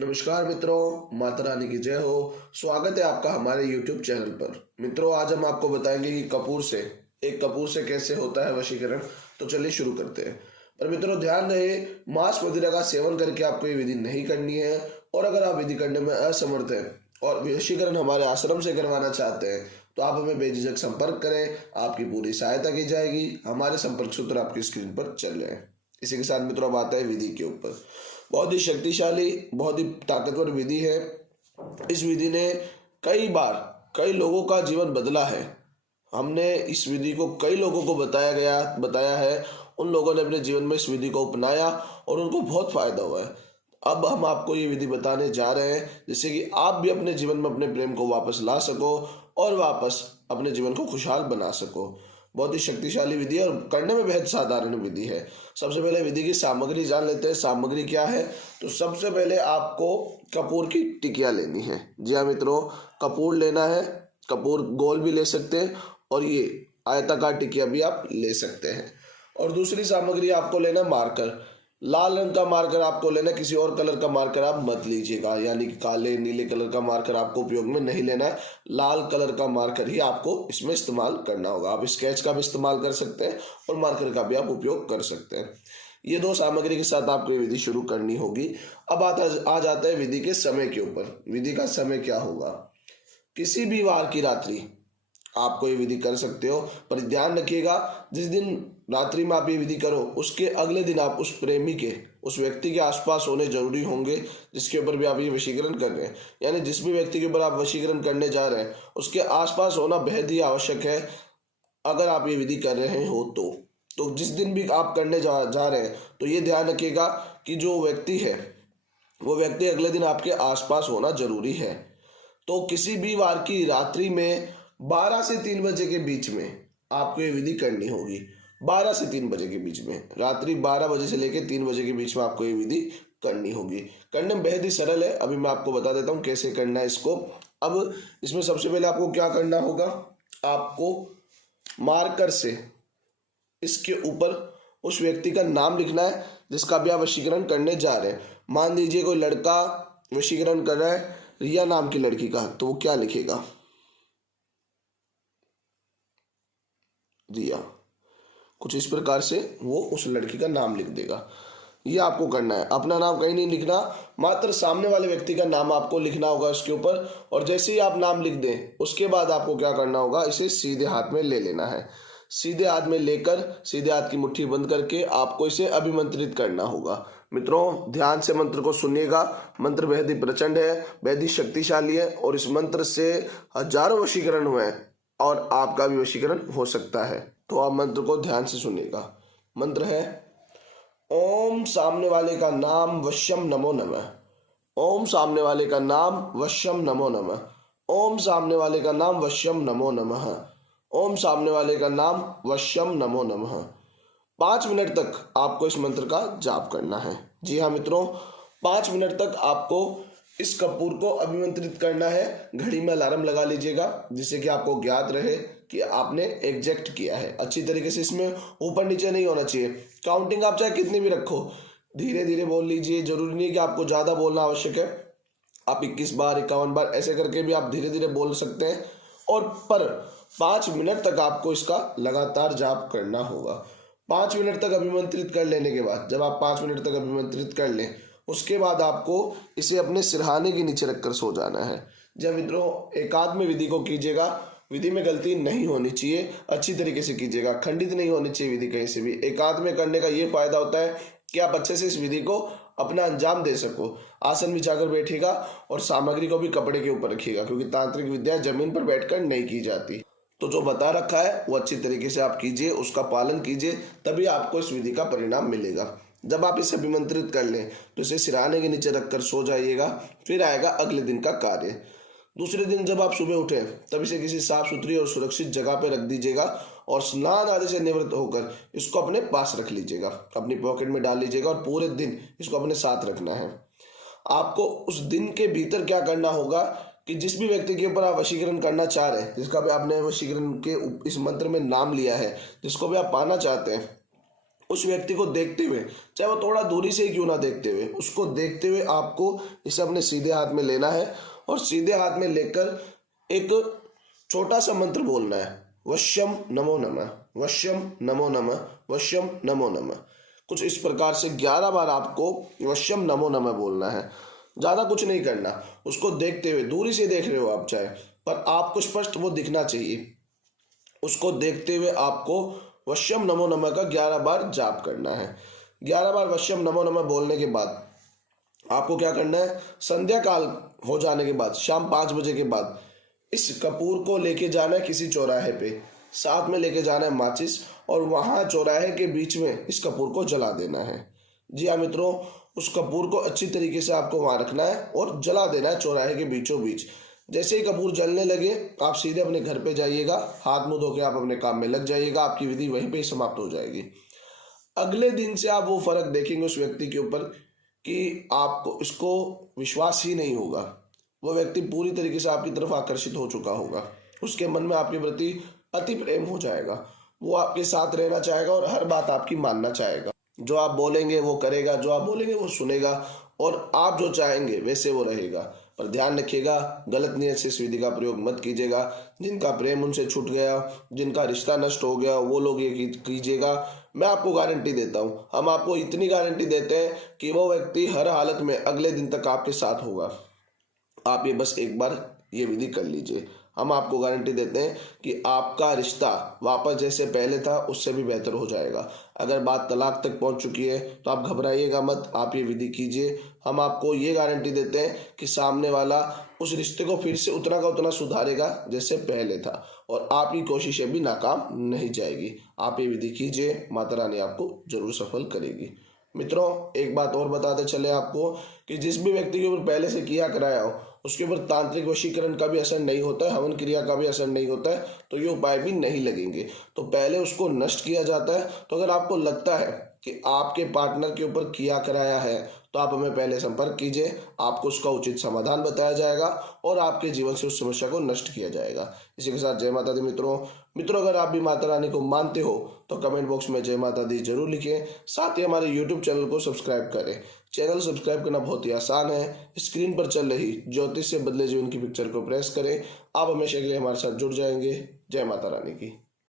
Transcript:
नमस्कार मित्रों, माता रानी की जय हो। स्वागत है आपका हमारे YouTube चैनल पर। मित्रों, आज हम आपको बताएंगे कि कपूर से कैसे होता है वशीकरण। तो चलिए शुरू करते हैं। पर मित्रों, ध्यान रहे, मांस मदिरा का सेवन करके आपको ये विधि नहीं करनी है। और अगर आप विधि करने में असमर्थ हैं और वशीकरण हमारे आश्रम से करवाना चाहते हैं तो आप हमें बेझिझक संपर्क करें, आपकी पूरी सहायता की जाएगी। हमारे संपर्क सूत्र आपकी स्क्रीन पर चल रहे हैं। इसी के साथ मित्रों, अब आता है विधि के ऊपर। बहुत ही शक्तिशाली, बहुत ही ताकतवर विधि है। इस विधि ने कई बार कई लोगों का जीवन बदला है। हमने इस विधि को कई लोगों को बताया है। उन लोगों ने अपने जीवन में इस विधि को अपनाया और उनको बहुत फायदा हुआ है। अब हम आपको ये विधि बताने जा रहे हैं जिससे कि आप भी अपने जीवन में अपने प्रेम को वापस ला सको और वापस अपने जीवन को खुशहाल बना सको। बहुत ही शक्तिशाली विधि है और करने में बेहद साधारण विधि है। सबसे पहले विधि की सामग्री जान लेते हैं। सामग्री क्या है? तो सबसे पहले आपको कपूर की टिकिया लेनी है। जी हाँ मित्रों, कपूर लेना है। कपूर गोल भी ले सकते हैं और ये आयताकार टिकिया भी आप ले सकते हैं। और दूसरी सामग्री आपको लेना मार्कर। लाल रंग का मार्कर आपको लेना, किसी और कलर का मार्कर आप मत लीजिएगा, यानी कि काले नीले कलर का मार्कर आपको उपयोग में नहीं लेना है। लाल कलर का मार्कर ही आपको इसमें इस्तेमाल करना होगा। आप स्केच का भी इस्तेमाल कर सकते हैं और मार्कर का भी आप उपयोग कर सकते हैं। ये दो सामग्री के साथ आपको ये विधि शुरू करनी होगी। अब आ जाता है विधि के समय के ऊपर। विधि का समय क्या होगा? किसी भी वार की रात्रि आपको ये विधि कर सकते हो, पर ध्यान रखिएगा जिस दिन रात्रि में आप ये विधि करो उसके अगले दिन आप उस प्रेमी के, उस व्यक्ति के आसपास होने जरूरी होंगे जिसके ऊपर भी आप ये वशीकरण कर रहे हैं। यानी जिस भी व्यक्ति के ऊपर आप वशीकरण करने जा रहे हैं उसके आसपास होना बेहद ही आवश्यक है। अगर आप ये विधि कर रहे हो तो जिस दिन भी आप करने जा रहे हैं तो ये ध्यान रखिएगा कि जो व्यक्ति है वो व्यक्ति अगले दिन आपके आसपास होना जरूरी है। तो किसी भी वार की रात्रि में 12 से 3 बजे के बीच में आपको ये विधि करनी होगी। 12 से 3 बजे के बीच में, रात्रि 12 बजे से लेकर 3 बजे के बीच में आपको ये विधि करनी होगी। करने में बेहद ही सरल है। अभी मैं आपको बता देता हूँ कैसे करना है इसको। अब इसमें सबसे पहले आपको क्या करना होगा, आपको मार्कर से इसके ऊपर उस व्यक्ति का नाम लिखना है जिसका भी आप वशीकरण करने जा रहे हैं। मान लीजिए कोई लड़का वशीकरण कर रहा है रिया नाम की लड़की का, तो वो क्या लिखेगा? रिया। कुछ इस प्रकार से वो उस लड़की का नाम लिख देगा। ये आपको करना है। अपना नाम कहीं नहीं लिखना, मात्र सामने वाले व्यक्ति का नाम आपको लिखना होगा उसके ऊपर। और जैसे ही आप नाम लिख दें उसके बाद आपको क्या करना होगा, इसे सीधे हाथ में ले लेना है। सीधे हाथ में लेकर सीधे हाथ की मुट्ठी बंद करके आपको इसे अभिमंत्रित करना होगा। मित्रों, ध्यान से मंत्र को सुनिएगा। मंत्र बेहद ही प्रचंड है, बेहद ही शक्तिशाली है और इस मंत्र से हजारों वशीकरण हुए हैं और आपका भी वशीकरण हो सकता है। तो आप मंत्र को ध्यान से सुनिएगा। मंत्र है ओम सामने वाले का नाम वश्यम नमो नमः। ओम सामने वाले का नाम वश्यम नमो नमः। ओम सामने वाले का नाम वश्यम नमो नमः। ओम सामने वाले का नाम वश्यम नमो नमः। 5 मिनट तक आपको इस मंत्र का जाप करना है। जी हाँ मित्रों, 5 मिनट तक आपको इस कपूर को अभिमंत्रित करना है। घड़ी में अलार्म लगा लीजिएगा जिससे कि आपको ज्ञात रहे कि आपने एग्जैक्ट किया है। अच्छी तरीके से इसमें ऊपर नीचे नहीं होना चाहिए। काउंटिंग आप चाहे कितनी भी रखो, धीरे धीरे बोल लीजिए। जरूरी नहीं कि आपको ज्यादा बोलना आवश्यक है। आप 21 बार 51 बार ऐसे करके भी आप धीरे धीरे बोल सकते हैं। और पर 5 मिनट तक आपको इसका लगातार जाप करना होगा। 5 मिनट तक अभिमंत्रित कर लेने के बाद, जब आप 5 मिनट तक अभिमंत्रित कर लें उसके बाद आपको इसे अपने सिरहाने के नीचे रखकर सो जाना है। जब मित्रों एकांत में विधि को कीजिएगा, विधि में गलती नहीं होनी चाहिए, अच्छी तरीके से कीजिएगा, खंडित नहीं होनी चाहिए विधि कहीं से भी। एकांत में करने का ये फायदा होता है कि आप अच्छे से इस विधि को अपना अंजाम दे सको। आसन बिछाकर बैठिएगा और सामग्री को भी कपड़े के ऊपर रखिएगा, क्योंकि तांत्रिक विद्या जमीन पर बैठकर नहीं की जाती। तो जो बता रखा है वो अच्छी तरीके से आप कीजिए, उसका पालन कीजिए, तभी आपको इस विधि का परिणाम मिलेगा। जब आप इसे अभिमंत्रित कर लें तो इसे सिरहाने के नीचे रखकर सो जाइएगा। फिर आएगा अगले दिन का कार्य। दूसरे दिन जब आप सुबह उठे तब इसे किसी साफ सुथरी और सुरक्षित जगह पर रख दीजिएगा और स्नान आदि से निवृत्त होकर इसको अपने पास रख लीजिएगा, अपनी पॉकेट में डाल लीजिएगा और पूरे दिन इसको अपने साथ रखना है। आपको उस दिन के भीतर क्या करना होगा कि जिस भी व्यक्ति के ऊपर आप वशीकरण करना चाह रहे हैं, जिसका भी आपने वशीकरण के इस मंत्र में नाम लिया है, जिसको भी आप पाना चाहते हैं, उस व्यक्ति को देखते हुए, चाहे वो थोड़ा दूरी से ही क्यों ना देखते हुए, उसको देखते हुए आपको इसे अपने सीधे हाथ में लेना है और सीधे हाथ में लेकर एक छोटा सा मंत्र बोलना है, वश्यम नमो नमः, वश्यम नमो नमः, वश्यम नमो नमः। कुछ इस प्रकार से 11 बार आपको वश्यम नमो नमः बोलना है। ज्यादा कुछ नहीं करना, उसको देखते हुए, दूरी से देख रहे हो आप चाहे, पर आपको स्पष्ट वो दिखना चाहिए। उसको देखते हुए आपको वश्यम नमो नमः का 11 बार जाप करना है। 11 बार वश्यम नमो नमः बोलने के बाद आपको क्या करना है, संध्या काल हो जाने के बाद, शाम 5 बजे के बाद इस कपूर को लेके जाना है किसी चौराहे पे, साथ में लेके जाना है माचिस, और वहां चौराहे के बीच में इस कपूर को जला देना है। जी हाँ मित्रों, उस कपूर को अच्छी तरीके से आपको वहां रखना है और जला देना है चौराहे के बीचों बीच। जैसे ही कपूर जलने लगे आप सीधे अपने घर पे जाइएगा, हाथ मुंह धो के आप अपने काम में लग जाइएगा, आपकी विधि वहीं पे ही समाप्त हो जाएगी। अगले दिन से आप वो फर्क देखेंगे उस व्यक्ति के ऊपर कि आपको इसको विश्वास ही नहीं होगा। वो व्यक्ति पूरी तरीके से आपकी तरफ आकर्षित हो चुका होगा, उसके मन में आपके प्रति अति प्रेम हो जाएगा, वो आपके साथ रहना चाहेगा और हर बात आपकी मानना चाहेगा। जो आप बोलेंगे वो करेगा, जो आप बोलेंगे वो सुनेगा, और आप जो चाहेंगे वैसे वो रहेगा। पर ध्यान रखिएगा, गलत नियत से इस विधि का प्रयोग मत कीजिएगा। जिनका प्रेम उनसे छूट गया, जिनका रिश्ता नष्ट हो गया, वो लोग ये कीजिएगा। मैं आपको गारंटी देता हूँ, हम आपको इतनी गारंटी देते हैं कि वो व्यक्ति हर हालत में अगले दिन तक आपके साथ होगा। आप ये बस एक बार ये विधि कर लीजिए, हम आपको गारंटी देते हैं कि आपका रिश्ता वापस जैसे पहले था उससे भी बेहतर हो जाएगा। अगर बात तलाक तक पहुंच चुकी है तो आप घबराइएगा मत, आप ये विधि कीजिए। हम आपको ये गारंटी देते हैं कि सामने वाला उस रिश्ते को फिर से उतना का उतना सुधारेगा जैसे पहले था, और आपकी कोशिशें भी नाकाम नहीं जाएगी। आप ये विधि कीजिए, माता रानी आपको जरूर सफल करेगी। मित्रों, एक बात और बताते चले आपको कि जिस भी व्यक्ति के ऊपर पहले से किया कराया हो उसके ऊपर तांत्रिक वशीकरण का भी असर नहीं होता है, हवन क्रिया का भी असर नहीं होता है, तो ये उपाय भी नहीं लगेंगे। तो पहले उसको नष्ट किया जाता है। तो अगर आपको लगता है कि आपके पार्टनर के ऊपर किया कराया है तो आप हमें पहले संपर्क कीजिए, आपको उसका उचित समाधान बताया जाएगा और आपके जीवन से उस समस्या को नष्ट किया जाएगा। इसी के साथ जय माता दी मित्रों, अगर आप भी माता रानी को मानते हो तो कमेंट बॉक्स में जय माता दी जरूर लिखें। साथ ही हमारे यूट्यूब चैनल को सब्सक्राइब करें। चैनल सब्सक्राइब करना बहुत ही आसान है, स्क्रीन पर चल रही ज्योतिष से बदले जीवन की पिक्चर को प्रेस करें, आप हमेशा के लिए हमारे साथ जुड़ जाएंगे। जय माता रानी की।